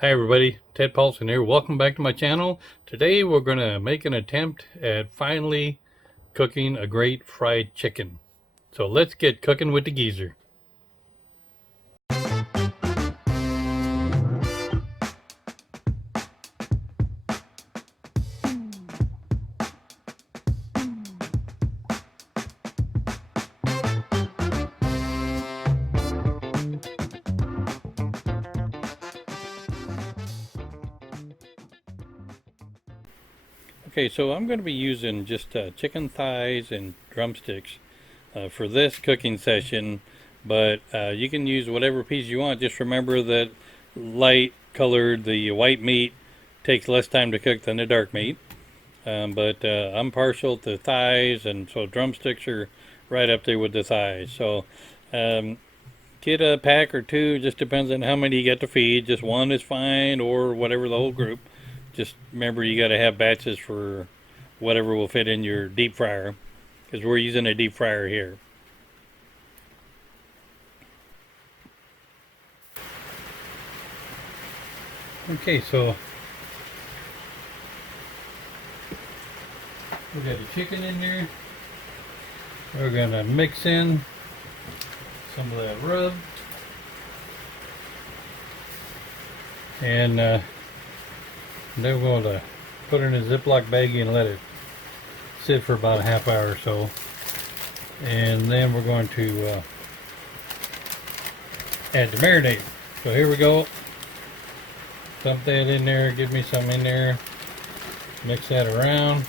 Hi everybody, Ted Paulson here. Welcome back to my channel. Today we're going to make an attempt at finally cooking a great fried chicken. So let's get cooking with the geezer. Okay, so I'm going to be using just chicken thighs and drumsticks for this cooking session, but you can use whatever piece you want. Just remember that light colored, the white meat takes less time to cook than the dark meat. But I'm partial to thighs, and so drumsticks are right up there with the thighs. So um, get a pack or two, just depends on how many you get to feed. Just one is fine, or whatever the whole group. Just remember you got to have batches for whatever will fit in your deep fryer, because we're using a deep fryer here. Okay, so we got the chicken in there. We're gonna mix in some of that rub, and then we're going to put it in a Ziploc baggie and let it sit for about a half hour or so. And then we're going to add the marinade. So here we go. Dump that in there, give me some in there, mix that around.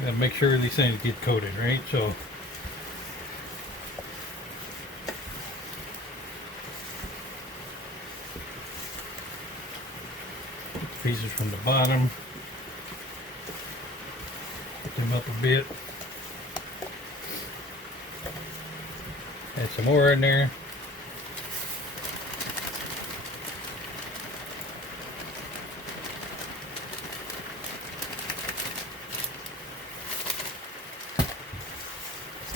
Gotta make sure these things get coated, right? So pieces from the bottom, put them up a bit, add some more in there.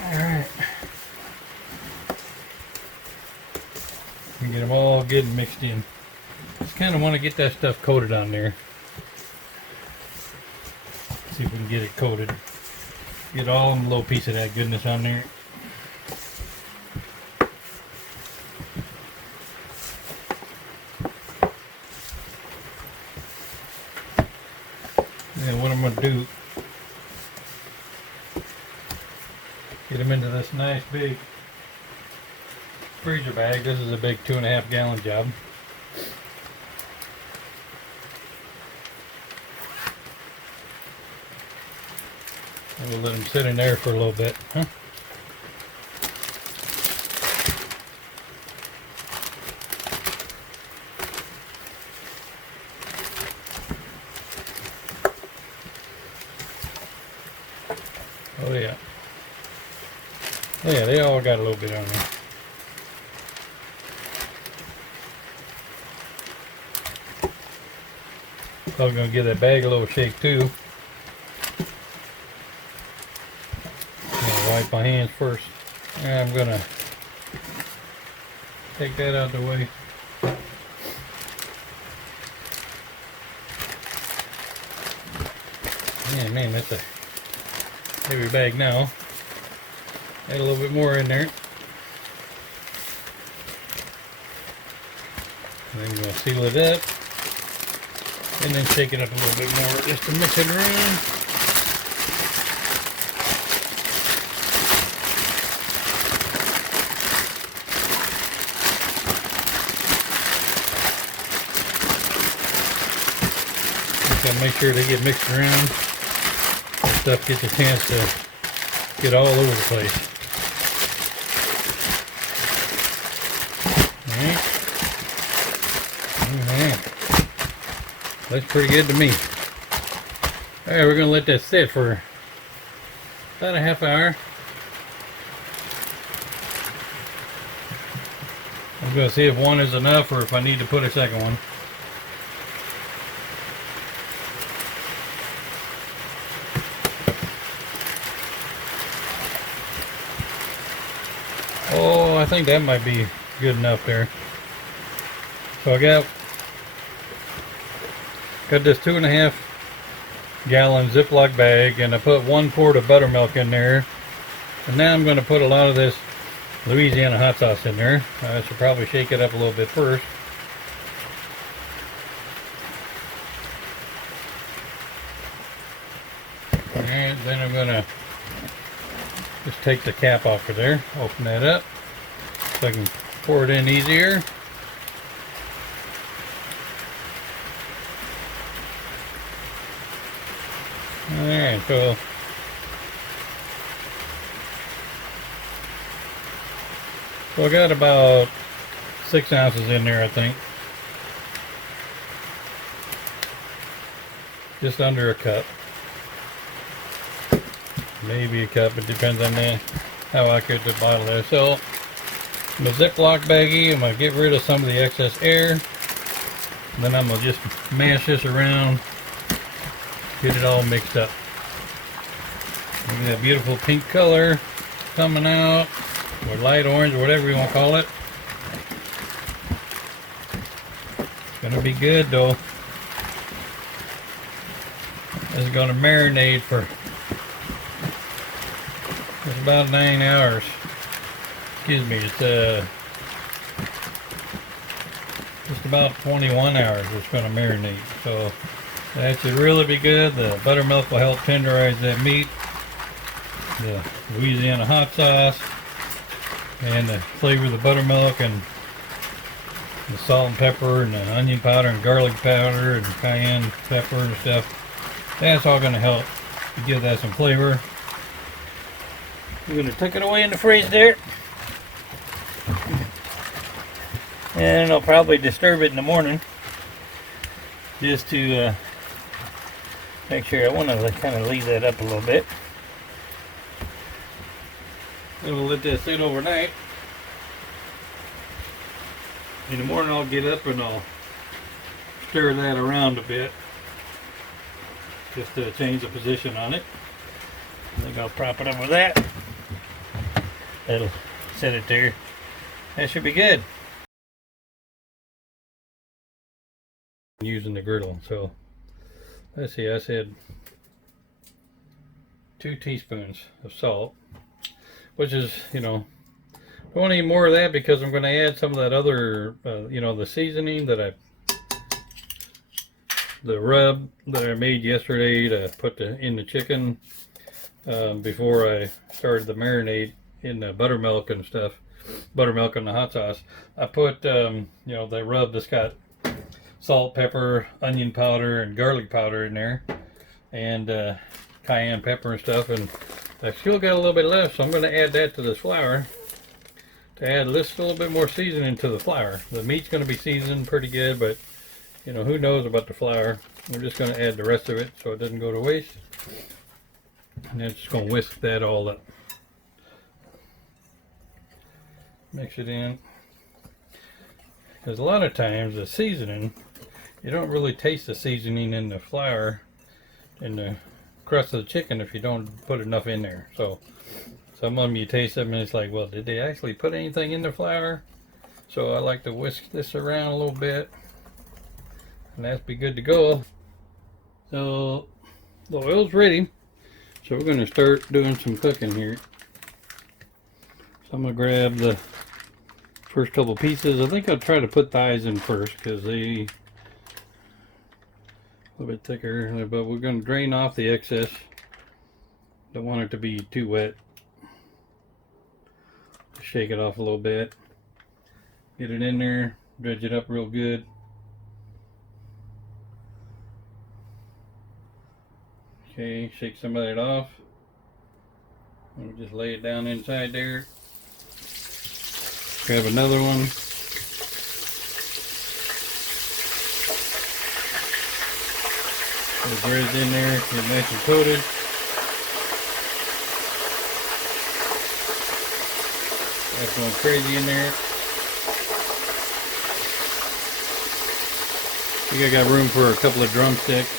Alright, get them all good and mixed in. Just kind of want to get that stuff coated on there. See if we can get it coated. Get all a little piece of that goodness on there. And what I'm going to do, get them into this nice big freezer bag. This is a big 2.5 gallon job. And we'll let them sit in there for a little bit. Huh? Oh yeah. Oh yeah, they all got a little bit on there. So I'm going to give that bag a little shake too. Wipe my hands first. And I'm gonna take that out of the way. Man, that's a heavy bag now. Add a little bit more in there. And then I'm gonna seal it up. And then shake it up a little bit more just to mix it around. Gotta make sure they get mixed around. That stuff gets a chance to get all over the place. Alright. Looks pretty good to me. Alright, we're gonna let that sit for about a half hour. I'm gonna see if one is enough or if I need to put a second one. Oh, I think that might be good enough there. So I got this 2.5 gallon Ziploc bag, and I put 1 quart of buttermilk in there. And now I'm going to put a lot of this Louisiana hot sauce in there. I should probably shake it up a little bit first. Alright, then I'm going to just take the cap off of there, open that up so I can pour it in easier. Alright, so I got about 6 ounces in there, I think. Just under a cup. Maybe a cup, it depends on how accurate the bottle is. So, my Ziploc baggie, I'm going to get rid of some of the excess air. Then I'm going to just mash this around, get it all mixed up. Look at that beautiful pink color coming out, or light orange, or whatever you want to call it. It's going to be good though. This is going to marinate for it's about 9 hours. Excuse me, it's just about 21 hours it's going to marinate. So that should really be good. The buttermilk will help tenderize that meat. The Louisiana hot sauce and the flavor of the buttermilk and the salt and pepper and the onion powder and garlic powder and cayenne pepper and stuff. That's all going to help to give that some flavor. We're going to tuck it away in the fridge there. And I'll probably disturb it in the morning just to make sure. I want to kind of leave that up a little bit. Then we'll let that sit overnight. In the morning I'll get up and I'll stir that around a bit just to change the position on it. I think I'll prop it up with that. That'll set it there. That should be good. Using the griddle, so let's see, I said 2 teaspoons of salt, which is, you know, I don't need more of that because I'm going to add some of that other, you know, the seasoning that the rub that I made yesterday to put in the chicken before I started the marinade in the buttermilk and stuff, buttermilk and the hot sauce. I put, you know, the rub that's got salt, pepper, onion powder, and garlic powder in there, and cayenne pepper and stuff, and I still got a little bit left, so I'm going to add that to this flour to add just a little bit more seasoning to the flour. The meat's going to be seasoned pretty good, but you know, who knows about the flour. We're just going to add the rest of it so it doesn't go to waste, and then just going to whisk that all up. Mix it in, because a lot of times the seasoning, you don't really taste the seasoning in the flour in the crust of the chicken if you don't put enough in there. So some of them you taste them and it's like, well, did they actually put anything in the flour? So I like to whisk this around a little bit, and that's be good to go. So the oil's ready, so we're going to start doing some cooking here. So I'm going to grab the first couple pieces. I think I'll try to put thighs in first because they a little bit thicker, but we're going to drain off the excess. Don't want it to be too wet. Shake it off a little bit, get it in there, dredge it up real good. Okay, shake some of that off and just lay it down inside there. Grab another one. Put the bread in there, get nice and coated. That's going crazy in there. I think I got room for a couple of drumsticks.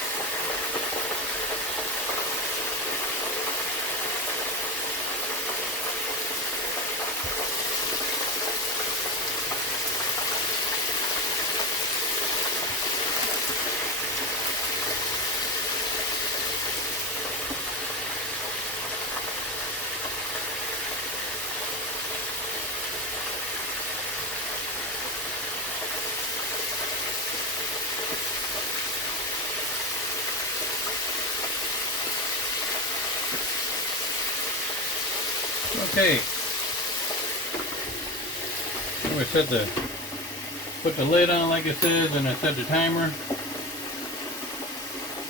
Okay. So I put the lid on like it says, and I set the timer.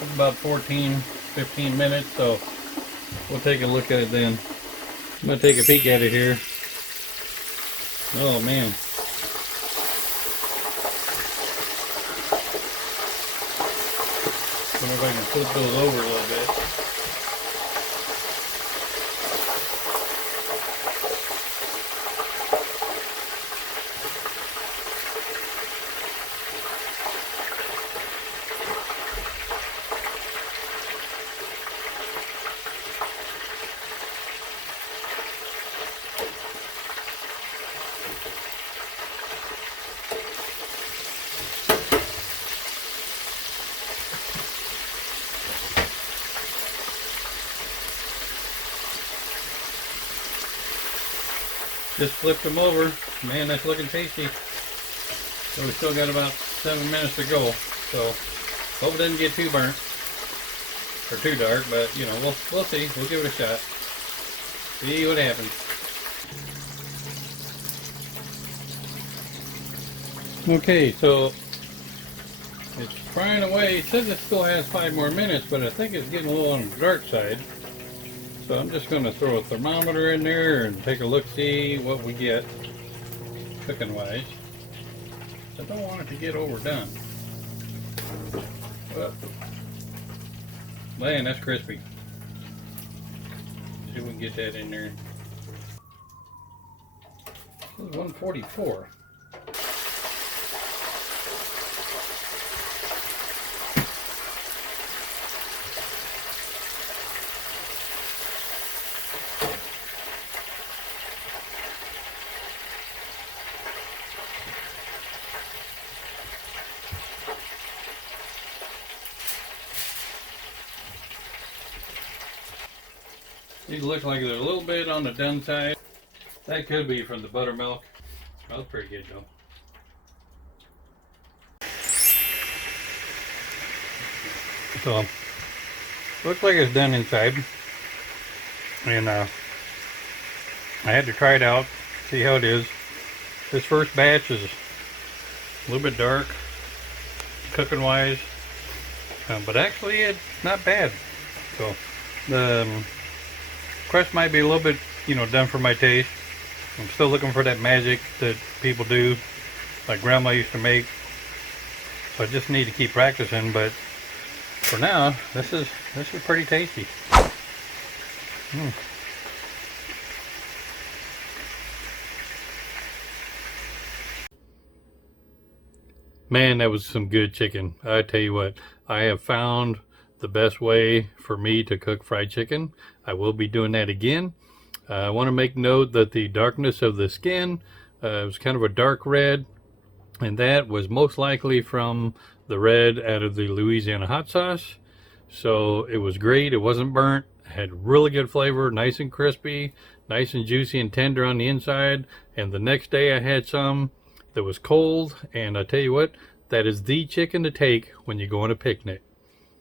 It's about 15 minutes, so we'll take a look at it then. I'm gonna take a peek at it here. Oh man. I wonder if I can flip those over a little bit. Just flipped them over. Man, that's looking tasty. So we still got about 7 minutes to go. So hope it doesn't get too burnt or too dark, but you know, we'll see. We'll give it a shot. See what happens. Okay, so it's frying away. It says it still has 5 more minutes, but I think it's getting a little on the dark side. So I'm just going to throw a thermometer in there and take a look, see what we get cooking wise. I don't want it to get overdone. Well, man, that's crispy. See if we can get that in there. This is 144. These look like they're a little bit on the done side. That could be from the buttermilk. Smells pretty good though. So, looks like it's done inside. And I had to try it out, see how it is. This first batch is a little bit dark, cooking wise. But actually it's not bad. So, the crust might be a little bit, you know, done for my taste. I'm still looking for that magic that people do, like grandma used to make. So I just need to keep practicing, but for now, this is pretty tasty. Man, that was some good chicken. I tell you what, I have found the best way for me to cook fried chicken. I will be doing that again. I want to make note that the darkness of the skin was kind of a dark red, and that was most likely from the red out of the Louisiana hot sauce. So it was great. It wasn't burnt. Had really good flavor, nice and crispy, nice and juicy and tender on the inside. And the next day I had some that was cold, and I tell you what, that is the chicken to take when you go on a picnic.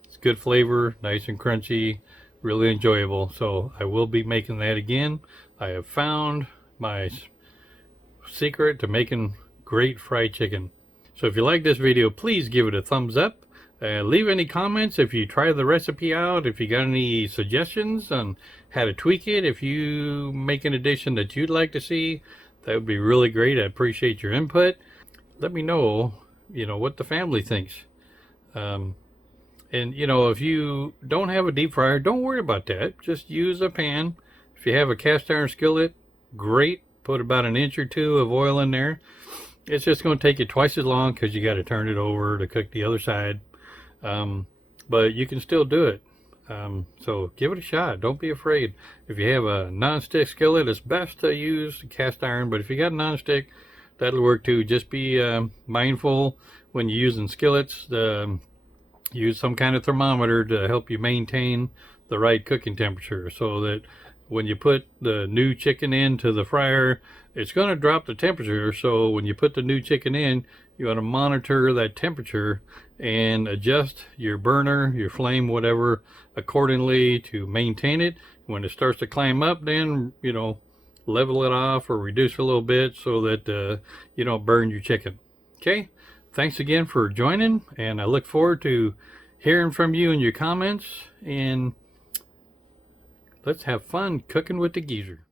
It's good flavor, nice and crunchy, really enjoyable. So I will be making that again. I have found my secret to making great fried chicken. So if you like this video, please give it a thumbs up. Leave any comments if you try the recipe out, if you got any suggestions on how to tweak it, if you make an addition that you'd like to see, that would be really great. I appreciate your input. Let me know, you know, what the family thinks. And you know, if you don't have a deep fryer, don't worry about that. Just use a pan. If you have a cast iron skillet, great. Put about an inch or two of oil in there. It's just going to take you twice as long because you got to turn it over to cook the other side. But you can still do it. So give it a shot. Don't be afraid. If you have a non-stick skillet, it's best to use cast iron. But if you got non-stick, that'll work too. Just be mindful when you're using skillets. Use some kind of thermometer to help you maintain the right cooking temperature, so that when you put the new chicken into the fryer, it's going to drop the temperature. So when you put the new chicken in, you want to monitor that temperature and adjust your burner, your flame, whatever, accordingly to maintain it. When it starts to climb up, then, you know, level it off or reduce a little bit so that you don't burn your chicken. Okay, thanks again for joining, and I look forward to hearing from you in your comments, and let's have fun cooking with the geezer.